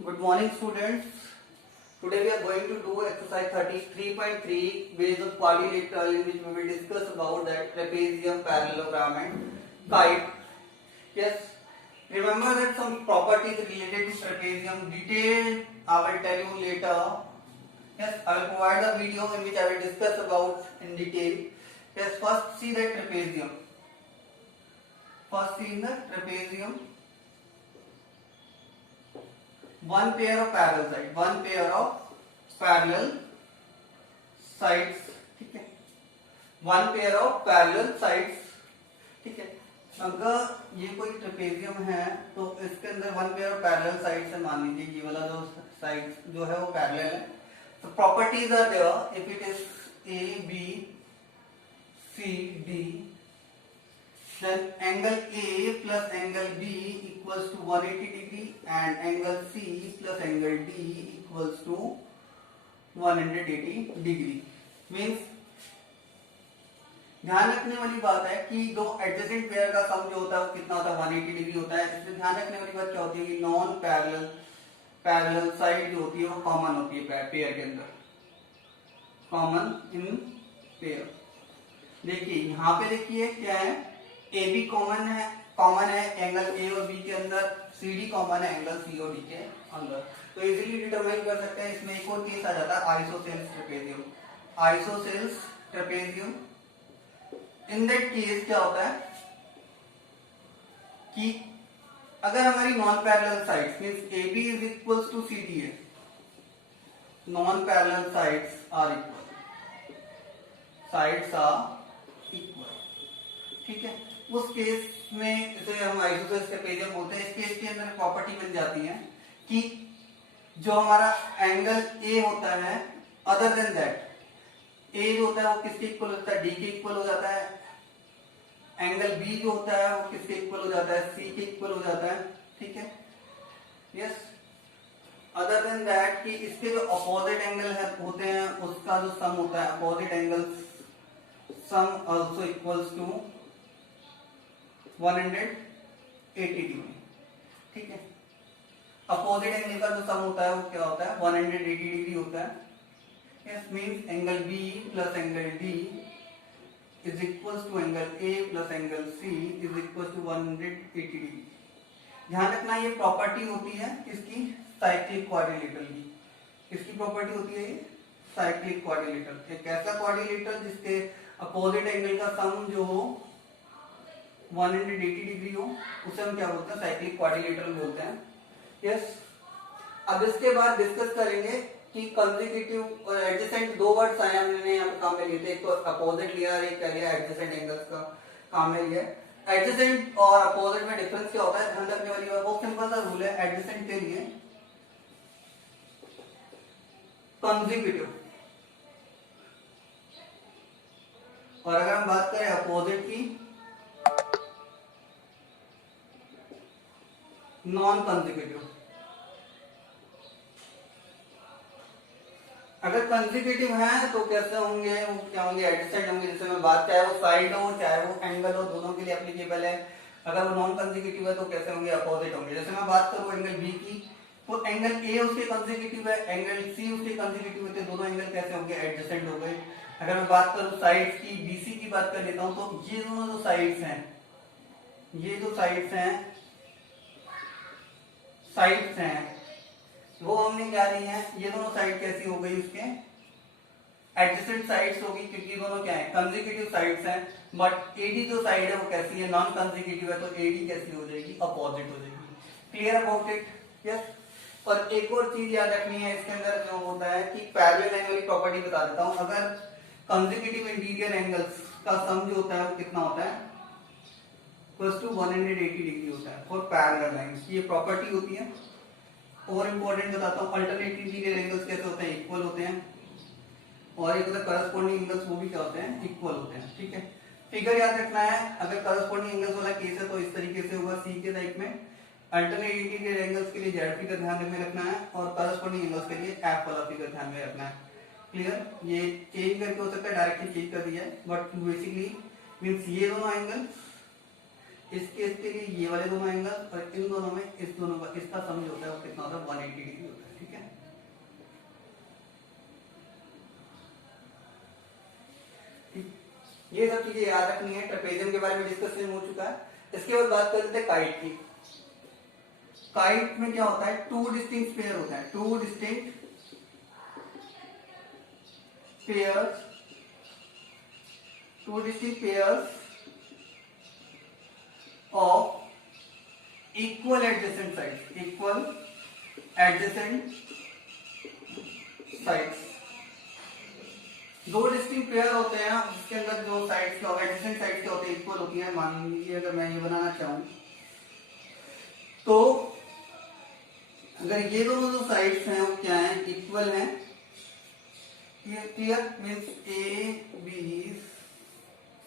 Good morning, students. Today we are going to do exercise 33.3 based on quadrilateral, in which we will discuss about that trapezium, parallelogram and kite. Yes, remember that some properties related to trapezium detailed I will tell you later. Yes, I will provide a video in which I will discuss about in detail. Yes, first see the trapezium. First see the trapezium. One pair of parallel sides, ठीक है, one pair of parallel sides, ठीक है। अगर ये कोई trapezium है तो इसके अंदर one pair of parallel sides है, मान लीजिए ये वाला जो साइड जो है वो पैरेलल है, तो properties are there if it is A B C D, then angle A plus angle B equals to 180 degree and angle C plus angle D equals to 180 degree. Means ध्यान रखने वाली बात है कि दो एडजेसेंट पेयर का सम जो होता है वो कितना होता है, 180 डिग्री होता है। इसमें ध्यान रखने वाली बात क्या होती है कि नॉन पैरेलल साइड जो होती है वो कॉमन होती है पेयर के अंदर, कॉमन इन पेयर। देखिए यहाँ पे देखिए क्या है, ए बी कॉमन है एंगल ए और बी के अंदर, सी डी कॉमन है एंगल सी और डी के अंदर। तो इजीली डिटरमाइन कर सकते हैं। इसमें एक और केस आ जाता है isosceles trapezium. In that case क्या होता है कि अगर हमारी non parallel sides means A B is equals to C D है, non parallel sides are equal, ठीक है। उस केस में इसे हम आइसोसेल्स ट्रेपेजियम बोलते हैं। इस केस के अंदर प्रॉपर्टी बन जाती है कि जो हमारा एंगल ए होता है अदर देन दैट, ए जो होता है वो किसके इक्वल होता है, डी के इक्वल हो जाता है। एंगल बी जो होता है वो किसके इक्वल हो जाता है, सी के इक्वल हो जाता है, ठीक है। यस, अदर देन दैट कि इसके जो अपोजिट एंगल है होते हैं उसका जो सम होता है, opposite angle sum also equals to 180 degree, ठीक है। अपोजिट एंगल का जो सम होता है वो क्या होता है, 180 डिग्री होता है। Yes, means angle B plus angle D is equals to angle A plus angle C is equals to 180 degree. ध्यान रखना ये प्रॉपर्टी होती है किसकी, साइक्लिक क्वाड्रिलेटरल की। किसकी प्रॉपर्टी होती है ये, साइक्लिक क्वाड्रिलेटरल। एक ऐसा क्वाड्रिलेटरल जिसके अपोजिट एंगल का सम जो हो 180 डिग्री हो, उसे हम क्या बोलते हैं, साइक्लिक क्वाड्रिलेटरल बोलते हैं। यस, अब इसके बाद डिस्कस करेंगे कि कंसेक्यूटिव और एडजेसेंट दो वर्ड्स आए हमने यहाँ पे काम में लिए थे, एक तो अपोजिट लिया और एक क्या लिया, एडजेसेंट एंगल्स का काम में लिया। एडजेसेंट और अपोजिट में डिफरेंस क्या होता है, ध्यान रखने वाली बात, बहुत सिंपल सा रूल है एडजेसेंट के लिए, कंसेक्यूटिव, और अगर हम बात करें अपोजिट की, नॉन कंसेक्यूटिव। अगर कंसेक्यूटिव है तो कैसे होंगे, वो क्या होंगे, एडजेसेंट होंगे। जैसे मैं बात, चाहे वो साइड हो चाहे वो एंगल हो, दोनों के लिए एप्लीकेबल है। अगर वो नॉन कंसेक्यूटिव है तो कैसे होंगे, अपोजिट होंगे। जैसे मैं बात करूं एंगल बी की, तो एंगल ए उसके कंसेक्यूटिव है, एंगल सी उसके कंसेक्यूटिव है, तो दोनों एंगल कैसे होंगे, एडजेसेंट हो गए। अगर मैं बात करूं साइड्स की, बीसी की बात कर लेता हूं, तो ये दोनों जो साइड्स हैं, ये जो साइड्स हैं वो हमने क्या ली है, ये दोनों साइड कैसी हो गई, उसके एडजेसेंट साइड्स होगी, क्योंकि दोनों क्या है, कंसेक्यूटिव साइड्स हैं। बट एडी जो साइड है वो कैसी है, नॉन कंसेक्यूटिव है, तो एडी कैसी हो जाएगी, अपोजिट हो जाएगी। Clear about it? यस। और एक और चीज याद रखनी है इसके अंदर जो होता है कि पैरेलल एंगल की प्रॉपर्टी बता देता हूं। अगर कंसेक्यूटिव इंटीरियर एंगल्स का सम जो होता है वो कितना होता है, इक्वल्स टू 180 डिग्री होता है फॉर पैरेलल लाइंस, ये प्रॉपर्टी होती है। और इंपॉर्टेंट बताता हूँ, अल्टरनेट इंटीरियर एंगल्स कैसे होते हैं, इक्वल होते हैं। और एक होता है करस्पॉन्डिंग एंगल्स, वो भी क्या होते हैं, इक्वल होते हैं, ठीक है। फिगर याद रखना है, अगर करस्पॉन्डिंग एंगल्स वाला केस है तो इस तरीके से होगा सी के टाइप में। अल्टरनेट इंटीरियर एंगल्स के लिए जेड फिगर ध्यान में रखना है, और करस्पॉन्डिंग एंगल्स के लिए एफ वाला फिगर ध्यान में रखना है। क्लियर? ये चेंज करके हो सकता है, डायरेक्टली चेंज कर दिया है, बट बेसिकली मींस ये दोनों एंगल इस केस के लिए ये वाले दोनों एंगल और इन दोनों में इस दोनों का इसका सम जो होता है वो कितना होता है 180 180 डिग्री होता है। ठीक है, ये सब चीजें याद रखनी है। ट्रेपेजियम के बारे में डिस्कशन हो चुका है। इसके बाद बात कर लेते हैं काइट की। काइट में क्या होता है, टू डिस्टिंक्ट पेयर होता है, two distinct pairs, two distinct pairs of equal adjacent sides, equal adjacent sides. दो डिस्टिंक्ट पेयर होते हैं जिसके अंदर जो साइड्स के एडजेसेंट साइड्स के होते हैं इक्वल होती है। मान लीजिए अगर मैं ये बनाना चाहूं तो अगर ये दोनों जो साइड्स हैं वो क्या है, इक्वल हैं, clear, means A B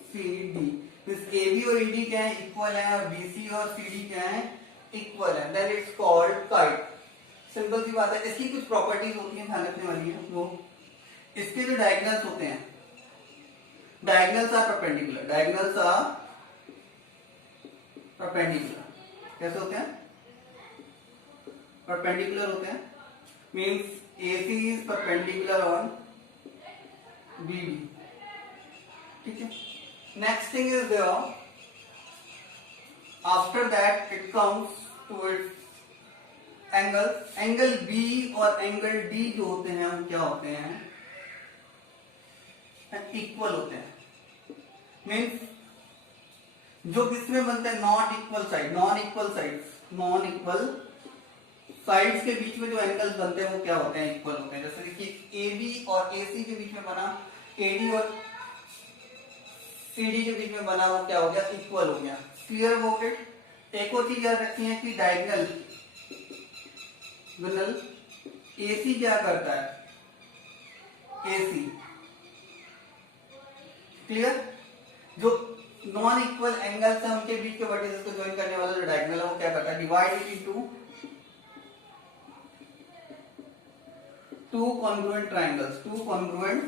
C D, means A B और ई डी क्या है, इक्वल है, और बी सी और सी डी क्या है, इक्वल है, then it's called kite. Simple सी बात है। इसकी कुछ प्रॉपर्टीज होती हैं ध्यान रखने वाली है। वो इसके जो डायगोनल्स होते हैं, diagonals are perpendicular, diagonals are perpendicular. कैसे होते हैं, परपेंडिकुलर होते हैं, means AC is perpendicular on BB। ठीक है, next thing is there, after that it comes to its angle. Angle B और एंगल D जो होते हैं वो क्या होते हैं, इक्वल होते हैं। मींस जो किसमें बनते हैं, not equal side, non equal sides, non equal sides के बीच में जो एंगल्स बनते हैं वो क्या होते हैं, इक्वल होते हैं। जैसे देखिए AB और AC के बीच में बना, AD और CD के बीच में बना, वो क्या हो गया, इक्वल हो गया। Clear about it. एक और चीज याद रखनी है कि डायगोनल AC क्या करता है, AC, क्लियर, जो नॉन इक्वल एंगल्स हैं उनके बीच के वर्टिसेस को ज्वाइन करने वाला जो डायगोनल है वो क्या करता है, divide it into two congruent triangles. Two congruent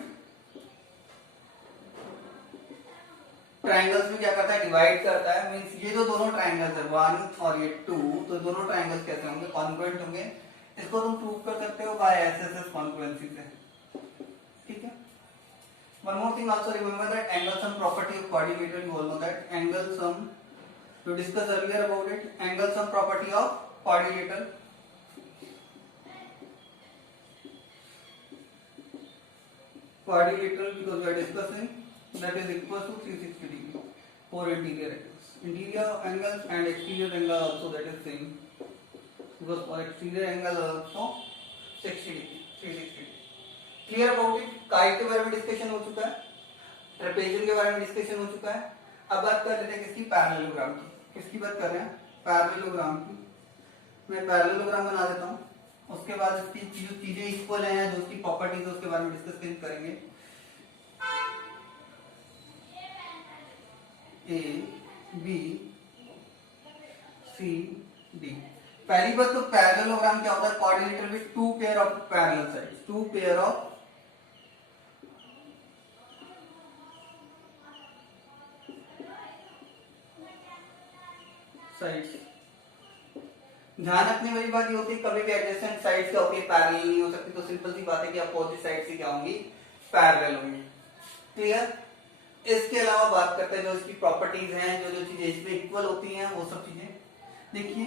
triangles में क्या करता है, डिवाइड करता है। मींस ये जो दोनों ट्रायंगल्स है 1 और ये 2, तो दोनों ट्रायंगल्स कैसे होंगे, कॉन्ग्रुएंट होंगे। इसको तुम प्रूव कर सकते हो बाय SSS कॉन्ग्रुएंसी से। ठीक है, one more thing also remember that angle sum property of quadrilateral, you all know that angle sum, we discussed earlier about it, angle sum property of quadrilateral, quadrilateral because we are discussing, that is equal to 360 degree for interior angles, interior angles and exterior angle also that is same, because for exterior angle also 60 degree, 360 degree। Clear about it. Kite के बारे में discussion हो चुका है, trapezium के बारे में discussion हो चुका है। अब बात कर लेते हैं किसकी, पैरेललोग्राम की। किसकी बात कर रहे हैं, पैरेललोग्राम की। मैं पैरेललोग्राम बना देता हूं, उसके बाद इसकी जो चीजें इक्वल हैं, जो उसकी प्रॉपर्टीज है उसके बारे में डिस्कस करेंगे। A B C D। पहली बात तो पैरेललोग्राम क्या होता है, quadrilateral with two pair of parallel sides, two pair of sides. ध्यान रखने वाली बात ये होती है कभी भी एडजेसेंट साइड्स क्या होती है, पैरेलल नहीं हो सकती। तो सिंपल सी बात है कि अपोजिट साइड से क्या होंगी, पैरेलल होंगी। क्लियर। इसके अलावा बात करते हैं जो इसकी प्रॉपर्टीज हैं, जो जो चीजें इसमें इक्वल होती हैं वो सब चीजें देखिए।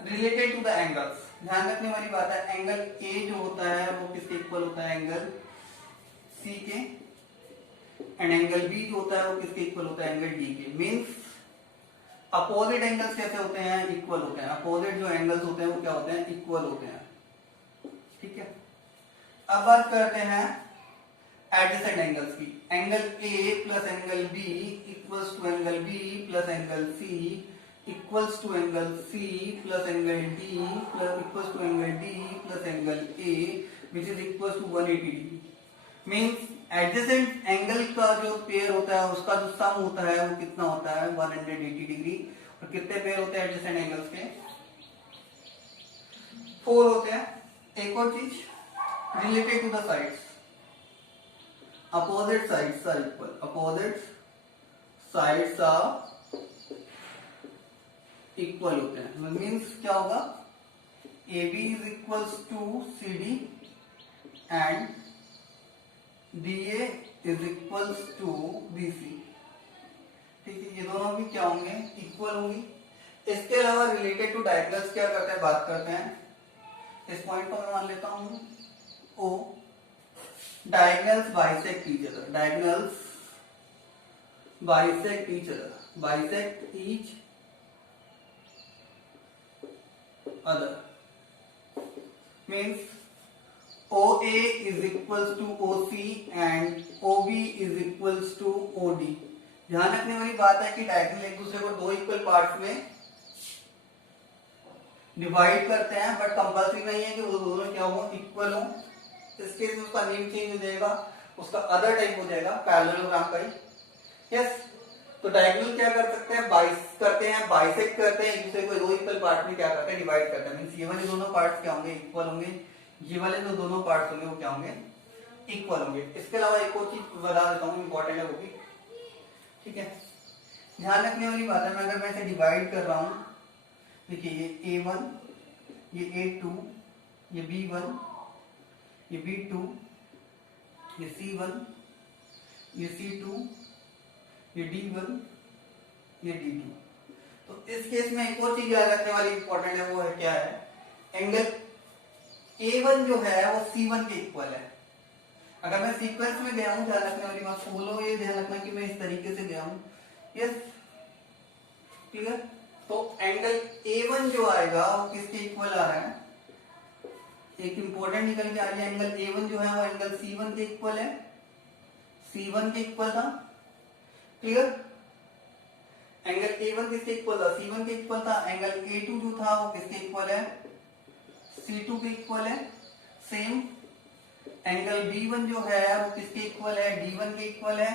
रिलेटेड टू द एंगल्स, ध्यान रखने वाली बात है, एंगल ए जो होता है वो किसके इक्वल होता है, एंगल सी के, एंड एंगल बी जो होता है वो किसके इक्वल होता है, एंगल डी के। मींस अपोजिट एंगल्स कैसे होते हैं, इक्वल होते हैं। अपोजिट जो एंगल्स होते हैं वो क्या होते हैं, इक्वल होते हैं। ठीक है, अब बात करते हैं एडजेसेंट एंगल्स की। Angle A plus angle B equals to angle B plus angle C equals to angle C plus angle D plus equals to angle D plus angle A which is equals to 180 degree. Means adjacent angle का जो pair होता है उसका जो sum होता है वो कितना होता है, 180 डिग्री। और कितने पेयर होते हैं एडजेसेंट एंगल्स के, 4 होते हैं। एक और चीज related to the sides, opposite sides are equal, opposite sides are equal होते हैं। मींस क्या होगा, AB is equals to CD and DA is equals to BC। ठीक है, ये दोनों भी क्या होंगे, इक्वल होंगी। इसके अलावा रिलेटेड टू डायगोनल्स क्या करते हैं, बात करते हैं। इस पॉइंट को मैं मान लेता हूं O। Diagonals bisect each other, diagonals bisect each other, bisect each other means OA is equals to OC and OB is equals to OD। ध्यान रखने वाली बात है कि डायगोनल एक दूसरे को दो इक्वल पार्ट्स में डिवाइड करते हैं, बट कंपल्सरी नहीं है कि वो दोनों क्या हो, इक्वल हो। इस केस में उसका नेम चेंज हो जाएगा, उसका अदर टाइप हो जाएगा पैरेललोग्राम का ही। यस, तो डायगोनल क्या कर सकते हैं, बाइसेक्ट करते हैं, एक दूसरे को दो इक्वल पार्ट में क्या करते हैं, डिवाइड करते हैं। मींस ये वाले दोनों पार्ट्स क्या होंगे, इक्वल होंगे, ये वाले जो दोनों पार्ट्स होंगे वो क्या होंगे, इक्वल होंगे। इसके अलावा एक और चीज बता देता हूँ, इंपॉर्टेंट है वो भी। ठीक है, ध्यान रखने वाली बात है, मैं अगर मैं इसे डिवाइड कर रहा हूँ, देखिए ये A1, ये A2, ये B1, ये B2, ये C1, ये C2, ये D1, ये D2। तो इस केस में एक और चीज याद रखने वाली इंपॉर्टेंट है, वो है क्या है, एंगल A1 जो है वो C1 के इक्वल है। अगर मैं सीक्वेंस में गया हूं, ध्यान रखने वाली बात फॉलो, ये ध्यान रखना कि मैं इस तरीके से गया हूं। यस, ठीक है, तो एंगल A1 जो आएगा वो किसके इक्वल आ रहा है, एक इंपॉर्टेंट निकल के आ रही है, एंगल A1 जो है वो एंगल C1 के इक्वल है, C1 के इक्वल था। क्लियर, एंगल A1 किसके इक्वल था, C1 के इक्वल था। एंगल A2 जो था वो किसके इक्वल है, C2 के इक्वल है। सेम एंगल B1 जो है वो किसके इक्वल है, D1 के इक्वल है।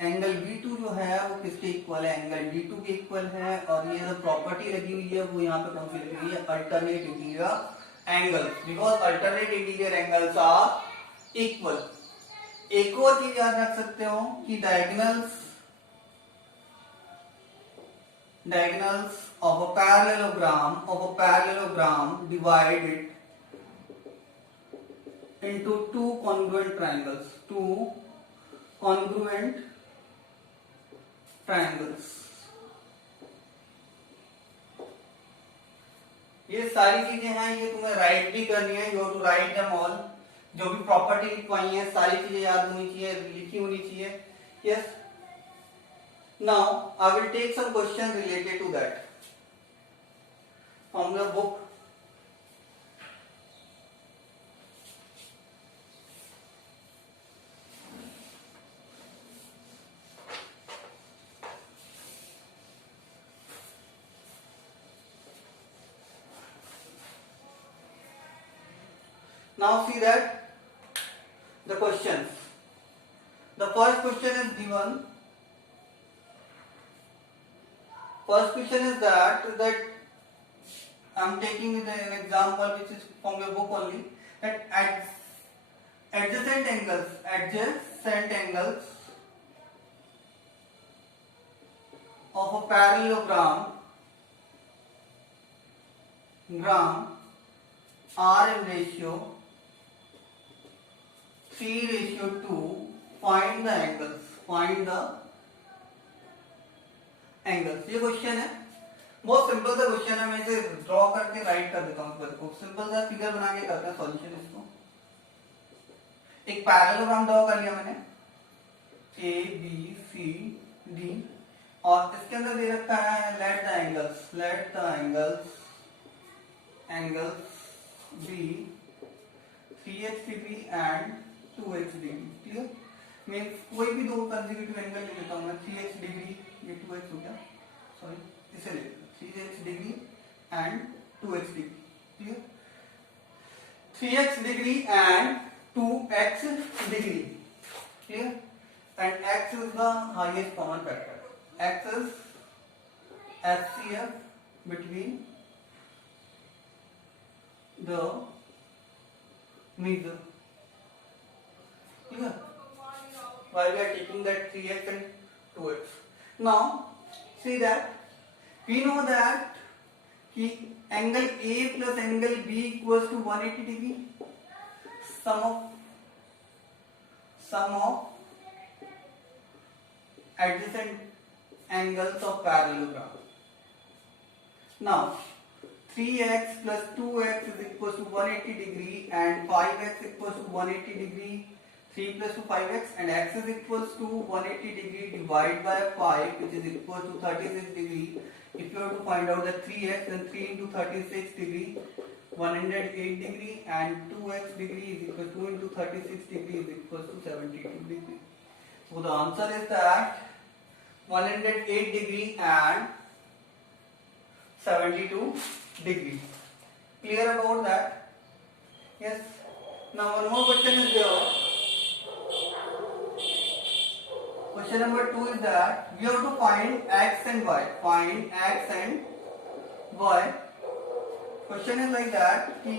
एंगल B2 जो है वो किसके इक्वल है, एंगल D2 के इक्वल है। और ये जो प्रॉपर्टी लगी हुई है वो यहाँ पे कौन सी लगी हुई है, alternate interior angle, because alternate interior angles are equal. एक और चीज याद रख सकते हो कि diagonals of a parallelogram divided into two congruent triangles। ये सारी चीजें हैं, ये तुम्हें राइट भी करनी है, you have to write them all. जो भी प्रॉपर्टी लिखवाई है सारी चीजें याद होनी चाहिए, लिखी होनी चाहिए। Yes, now I will take some questions related to that from the book। Now see that the questions, the first question is given, first question is that I'm taking an example which is from your book only, that adjacent angles of a parallelogram are in ratio 3:2। find the angles। ये question है, बहुत simple सा question है, मैं इसे draw करके right कर देता हूँ। सिंपल सा फिगर बना के करते हैं सॉल्यूशन। इसको एक पैरेललोग्राम ड्रॉ कर लिया मैंने, A B C D, और इसके अंदर दे रखा है let the angles be 3x degree and 2x degree। Clear, means कोई भी दो कंसेक्यूटिव एंगल ले लेता हूं मैं, 3x डिग्री, ये 2x हो गया, सॉरी इसे ले लेता हूं, 3x degree and 2x degree. Clear, 3x degree and 2x degree. Clear, and x is the highest common factor, x is HCF between the measure। Clear, while we are taking that 3x and 2x। now see that we know that कि angle A plus angle B equals to 180 degree, sum of adjacent angles of parallelogram. Now 3x plus 2x is equals to 180 degree and 5x equals to 180 degree. 3 plus 2 5x and x is equals to 180 degree divided by 5 which is equals to 36 degree. If you have to find out the 3x, then 3 into 36 degree 108 degree and 2x degree is equal to 2 into 36 degree is equals to 72 degree. So the answer is that 108 degree and 72 degree. Clear about that? Yes. Now one more question is there. Question number 2 is that we have to find x and y. Find x and y. Question is like that कि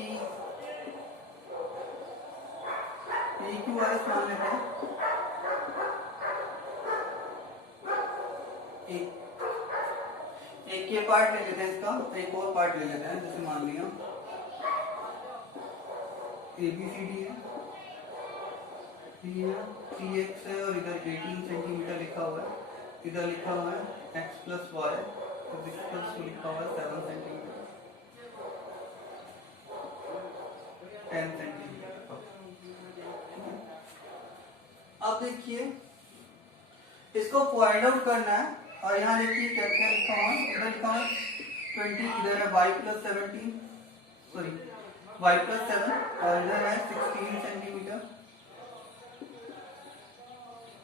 EQRS मान लेते हैं, एक ये part ले लेते हैं, इसका एक और पार्ट ले लेते हैं. जैसे मान लिया ABCD है, 3x है और इधर 18 सेंटीमीटर लिखा हुआ है, इधर लिखा हुआ है x प्लस वाई लिखा हुआ है 7 सेंटीमीटर 10 सेंटीमीटर. अब देखिए इसको फाइंड आउट करना है और यहाँ देखिए क्या क्या लिखा हुआ है. इधर लिखा हुआ है 20, इधर है y plus 17 sorry y plus 7 और इधर है 16 सेंटीमीटर,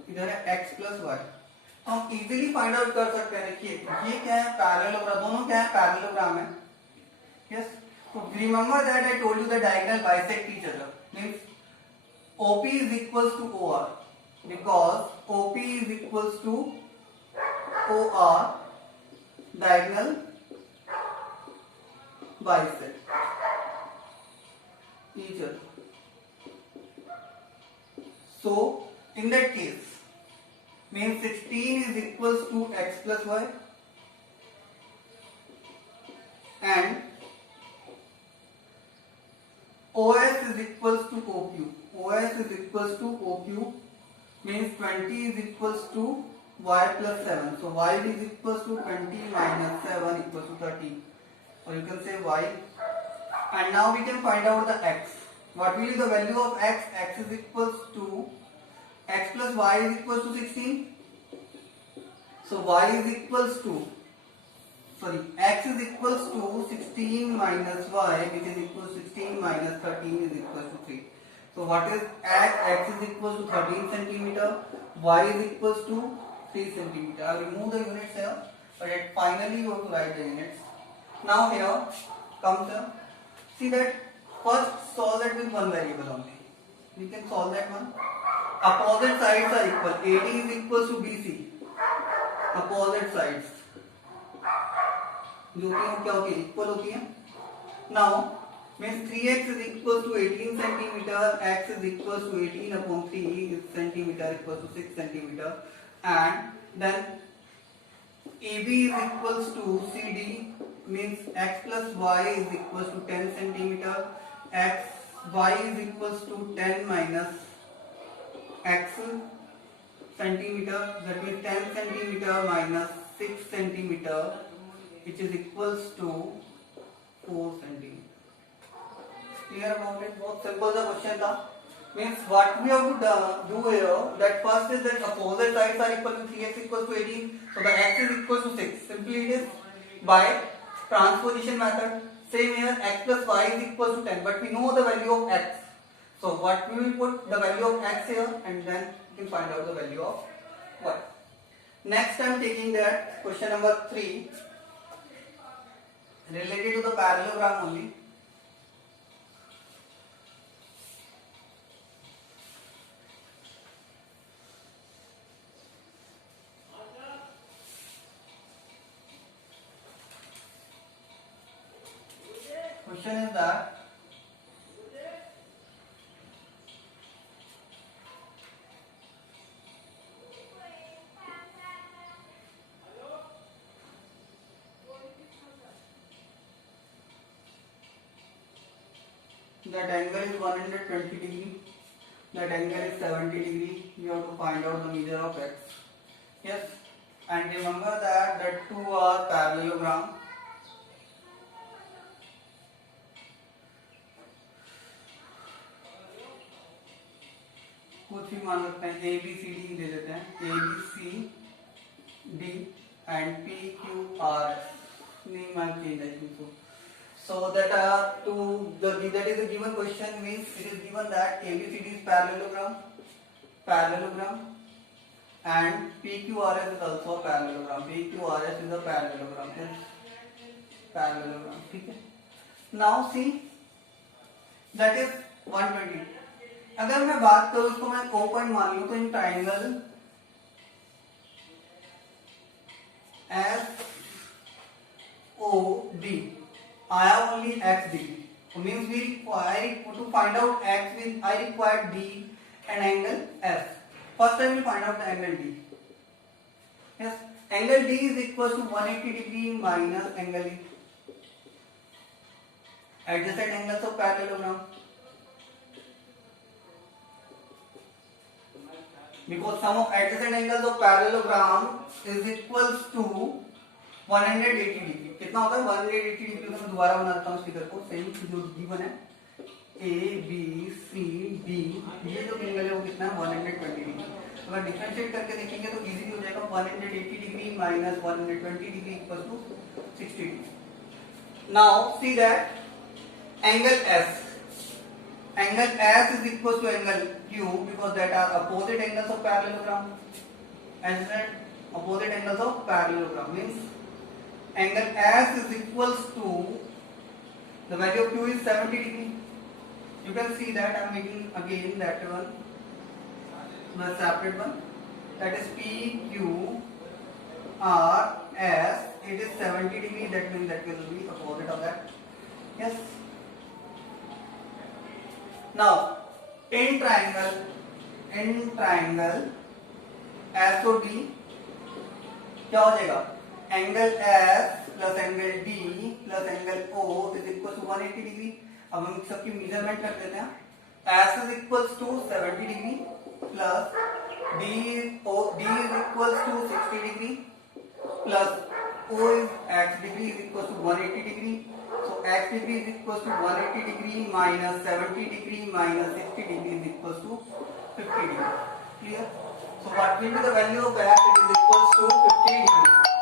इधर है x प्लस वाई. हम इजीली फाइंड आउट कर सकते हैं. देखिए ये क्या है, पैरेललोग्राम, दोनों क्या है, पैरेललोग्राम है. यस. तो remember that I told you the diagonal bisect each other. Means OP is equals to OR because OP is equals to OR, diagonal bisect each other. So in that case means 16 is equals to x plus y and OS is equals to OQ. OS is equals to OQ means 20 is equals to y plus 7. So y is equals to 20 minus 7 equals to 13. Or you can say y. And now we can find out the x. What will be the value of x? X is equals to x plus y is equals to 16. So y is equals to x is equals to 16 minus y, which is equals to 16 minus 13 is equals to 3. So what is x? X is equals to 13 centimeter, y is equals to 3 centimeter. I will remove the units here, but finally you have to write the units. Now here comes the, see that first solve that with one variable only. We can solve that one. Opposite sides are equal. AD is equals to BC. Opposite sides जो कि क्या होती है, equal होती है. Now means 3x is equals to 18 centimeter, x is equals to 18 upon 3 centimeter equals to 6 centimeter, and then AB is equals to CD means x plus y is equals to 10 centimeter, y is equals to 10 minus x centimeter, that means 10 centimeter minus 6 centimeter which is equals to 4 centimeter. Clear about it? बहुत simple the question था. Means what we have to do here, that first is that opposite sides are equal to 3x equals to 18, so the x is equals to 6. Simply it is by transposition method. Same here, x plus y is equals to 10, but we know the value of x. So what we will put the value of x here and then we can find out the value of y. Next I am taking that question number 3. Related to the parallelogram only. Question is that that angle is 120 degree, that angle is 70 degree. You have to find out the measure of x. Yes, and remember that the two are parallelogram. कुछ भी मान सकते हैं, A B C D दे देते हैं, A B C D and P Q R S नहीं मैं change I think so that that is a given question, means it is given that ABCD is parallelogram and PQRS is also a parallelogram. PQRS is a parallelogram. ठीक है. Now see that is 120. अगर मैं बात करूं इसको मैं O point मान लूं तो in triangle SOD I have only x degree. So means we require to find out x with I require D and angle S. First I will find out the angle D. Yes, angle D is equal to 180 degree minus angle E. Adjacent angles of parallelogram. Because sum of adjacent angles of parallelogram is equals to 180 degree. कितना होता है 180 degree. मैं दोबारा बना देता हूँ sticker को. Same जो गिवन है ए बी सी डी, ये जो एंगल है वो कितना है 120 डिग्री. अगर डिफरेंशिएट करके देखेंगे तो इजीली हो जाएगा. 180 degree minus 120 degree equal to 60 degree. Now see that angle S, angle S is equal to angle Q because that are opposite angles of parallelogram. As said, opposite angles of parallelogram means angle S is equals to the value of Q is 70 degree. You can see that I am making again that one, the separate one, that is P Q R S. It is 70 degree. That means that will be opposite of that. Yes. Now, in triangle SOD क्या हो जाएगा? Angle S plus angle D plus angle O is equal to 180 degree. अब हम सबकी measurement कर देते हैं. S is equals to 70 degree plus D is equals to 60 degree plus O is X degree is equals to 180 degree. So X degree is equals to 180 degree minus 70 degree minus 60 degree is equals to 50 degree. Clear? So what will be the value of X? It is equals to 50 degree.